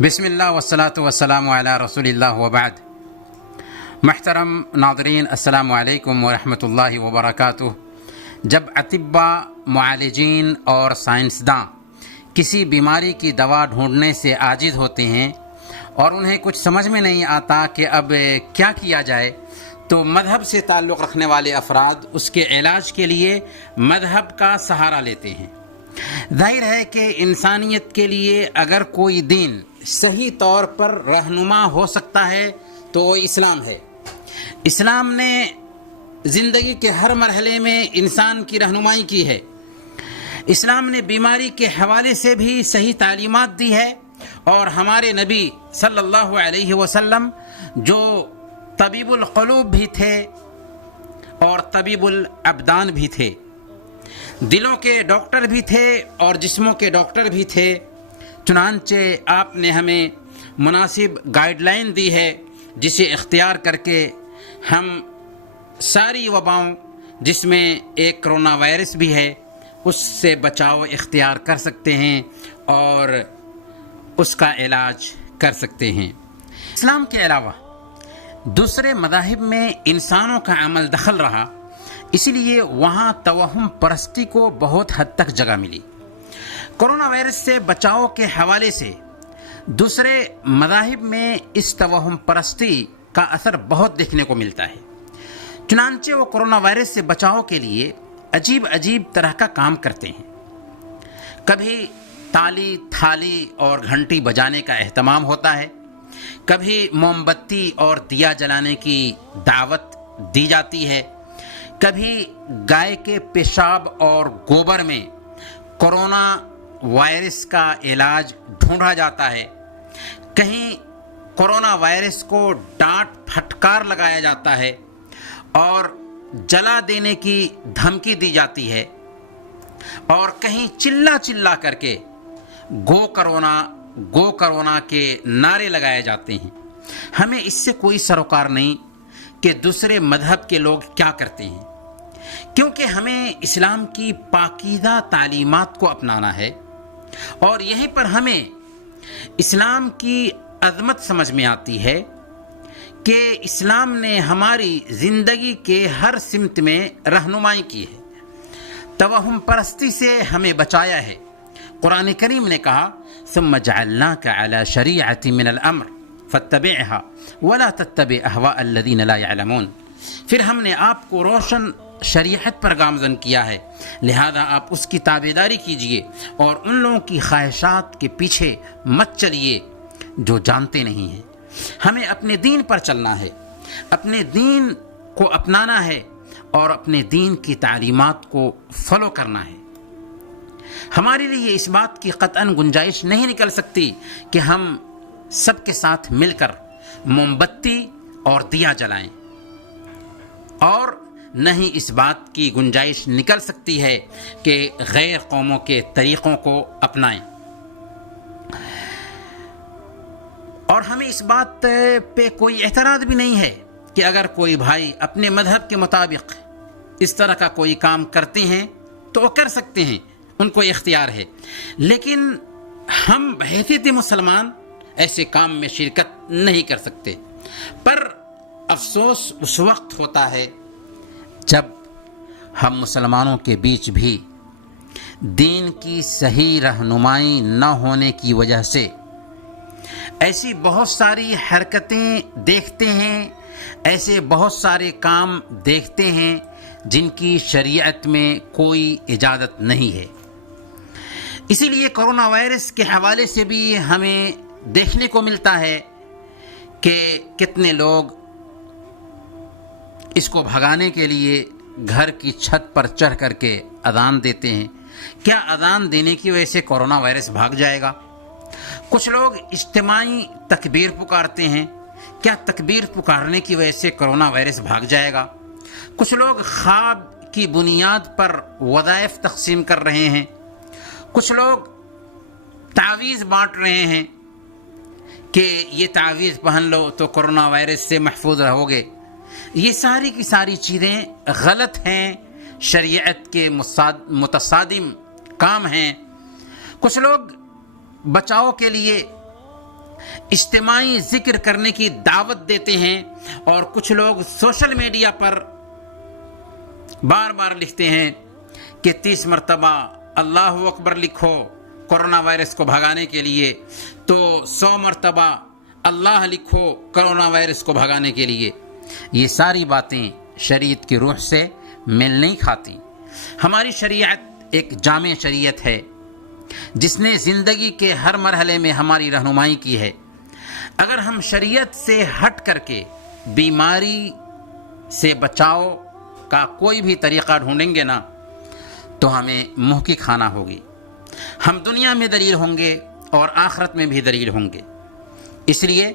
بسم اللہ والصلاة والسلام علی رسول اللہ وبعد۔ محترم ناظرین، السلام علیکم ورحمۃ اللہ وبرکاتہ۔ جب اطباء، معالجین اور سائنسداں کسی بیماری کی دوا ڈھونڈنے سے عاجز ہوتے ہیں اور انہیں کچھ سمجھ میں نہیں آتا کہ اب کیا کیا جائے، تو مذہب سے تعلق رکھنے والے افراد اس کے علاج کے لیے مذہب کا سہارا لیتے ہیں۔ ظاہر ہے کہ انسانیت کے لیے اگر کوئی دین صحیح طور پر رہنما ہو سکتا ہے تو وہ اسلام ہے۔ اسلام نے زندگی کے ہر مرحلے میں انسان کی رہنمائی کی ہے۔ اسلام نے بیماری کے حوالے سے بھی صحیح تعلیمات دی ہے، اور ہمارے نبی صلی اللہ علیہ وسلم جو طبیب القلوب بھی تھے اور طبیب الابدان بھی تھے، دلوں کے ڈاکٹر بھی تھے اور جسموں کے ڈاکٹر بھی تھے، چنانچہ آپ نے ہمیں مناسب گائیڈ لائن دی ہے جسے اختیار کر کے ہم ساری وباؤں، جس میں ایک کرونا وائرس بھی ہے، اس سے بچاؤ اختیار کر سکتے ہیں اور اس کا علاج کر سکتے ہیں۔ اسلام کے علاوہ دوسرے مذاہب میں انسانوں کا عمل دخل رہا، اسی لیے وہاں توہم پرستی کو بہت حد تک جگہ ملی۔ کرونا وائرس سے بچاؤ کے حوالے سے دوسرے مذاہب میں اس توہم پرستی کا اثر بہت دیکھنے کو ملتا ہے۔ چنانچہ وہ کرونا وائرس سے بچاؤ کے لیے عجیب عجیب طرح کا کام کرتے ہیں۔ کبھی تالی، تھالی اور گھنٹی بجانے کا اہتمام ہوتا ہے، کبھی موم بتی اور دیا جلانے کی دعوت دی جاتی ہے، کبھی گائے کے پیشاب اور گوبر میں کرونا وائرس کا علاج ڈھونڈا جاتا ہے، کہیں کرونا وائرس کو ڈانٹ پھٹکار لگایا جاتا ہے اور جلا دینے کی دھمکی دی جاتی ہے، اور کہیں چلا کر کے گو کرونا کے نعرے لگائے جاتے ہیں۔ ہمیں اس سے کوئی سروکار نہیں کہ دوسرے مذہب کے لوگ کیا کرتے ہیں، کیونکہ ہمیں اسلام کی پاکیزہ تعلیمات کو اپنانا ہے، اور یہیں پر ہمیں اسلام کی عظمت سمجھ میں آتی ہے کہ اسلام نے ہماری زندگی کے ہر سمت میں رہنمائی کی ہے، توہم پرستی سے ہمیں بچایا ہے۔ قرآن کریم نے کہا ثم جعلناک علی شریعۃ من الامر فاتبعها ولا تتبع اهواء الذین لا يعلمون، پھر ہم نے آپ کو روشن شریعت پر گامزن کیا ہے، لہذا آپ اس کی تابعداری کیجئے اور ان لوگوں کی خواہشات کے پیچھے مت چلیے جو جانتے نہیں ہیں۔ ہمیں اپنے دین پر چلنا ہے، اپنے دین کو اپنانا ہے اور اپنے دین کی تعلیمات کو فالو کرنا ہے۔ ہمارے لیے اس بات کی قطعاً گنجائش نہیں نکل سکتی کہ ہم سب کے ساتھ مل کر موم بتی اور دیا جلائیں، اور نہ ہی اس بات کی گنجائش نکل سکتی ہے کہ غیر قوموں کے طریقوں کو اپنائیں۔ اور ہمیں اس بات پہ کوئی اعتراض بھی نہیں ہے کہ اگر کوئی بھائی اپنے مذہب کے مطابق اس طرح کا کوئی کام کرتے ہیں تو وہ کر سکتے ہیں، ان کو اختیار ہے، لیکن ہم بحیثیت مسلمان ایسے کام میں شرکت نہیں کر سکتے۔ پر افسوس اس وقت ہوتا ہے جب ہم مسلمانوں کے بیچ بھی دین کی صحیح رہنمائی نہ ہونے کی وجہ سے ایسی بہت ساری حرکتیں دیکھتے ہیں، ایسے بہت سارے کام دیکھتے ہیں جن کی شریعت میں کوئی اجازت نہیں ہے۔ اسی لیے کرونا وائرس کے حوالے سے بھی ہمیں دیکھنے کو ملتا ہے کہ کتنے لوگ اس کو بھگانے کے لیے گھر کی چھت پر چڑھ کر کے اذان دیتے ہیں۔ کیا اذان دینے کی وجہ سے کرونا وائرس بھاگ جائے گا؟ کچھ لوگ اجتماعی تکبیر پکارتے ہیں، کیا تکبیر پکارنے کی وجہ سے کرونا وائرس بھاگ جائے گا؟ کچھ لوگ خواب کی بنیاد پر وظائف تقسیم کر رہے ہیں، کچھ لوگ تعویذ بانٹ رہے ہیں کہ یہ تعویذ پہن لو تو کرونا وائرس سے محفوظ رہو گے۔ یہ ساری کی ساری چیزیں غلط ہیں، شریعت کے متصادم کام ہیں۔ کچھ لوگ بچاؤ کے لیے اجتماعی ذکر کرنے کی دعوت دیتے ہیں، اور کچھ لوگ سوشل میڈیا پر بار بار لکھتے ہیں کہ 30 مرتبہ اللہ اکبر لکھو کورونا وائرس کو بھگانے کے لیے، تو 100 مرتبہ اللہ لکھو کورونا وائرس کو بھگانے کے لیے۔ یہ ساری باتیں شریعت کی روح سے مل نہیں کھاتی۔ ہماری شریعت ایک جامع شریعت ہے جس نے زندگی کے ہر مرحلے میں ہماری رہنمائی کی ہے۔ اگر ہم شریعت سے ہٹ کر کے بیماری سے بچاؤ کا کوئی بھی طریقہ ڈھونڈیں گے نا تو ہمیں منہ کی کھانا ہوگی۔ ہم دنیا میں ذلیل ہوں گے اور آخرت میں بھی ذلیل ہوں گے۔ اس لیے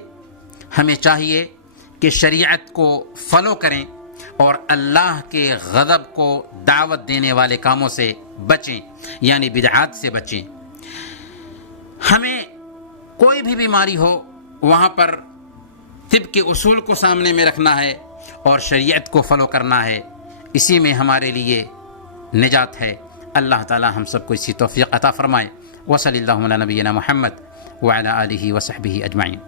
ہمیں چاہیے کہ شریعت کو فالو کریں اور اللہ کے غضب کو دعوت دینے والے کاموں سے بچیں، یعنی بدعات سے بچیں۔ ہمیں کوئی بھی بیماری ہو وہاں پر طب کے اصول کو سامنے میں رکھنا ہے اور شریعت کو فالو کرنا ہے، اسی میں ہمارے لیے نجات ہے۔ اللہ تعالی ہم سب کو اسی توفیق عطا فرمائے۔ وصلی اللہ علی نبینا محمد وعلی آلہ وصحبہ اجمعین۔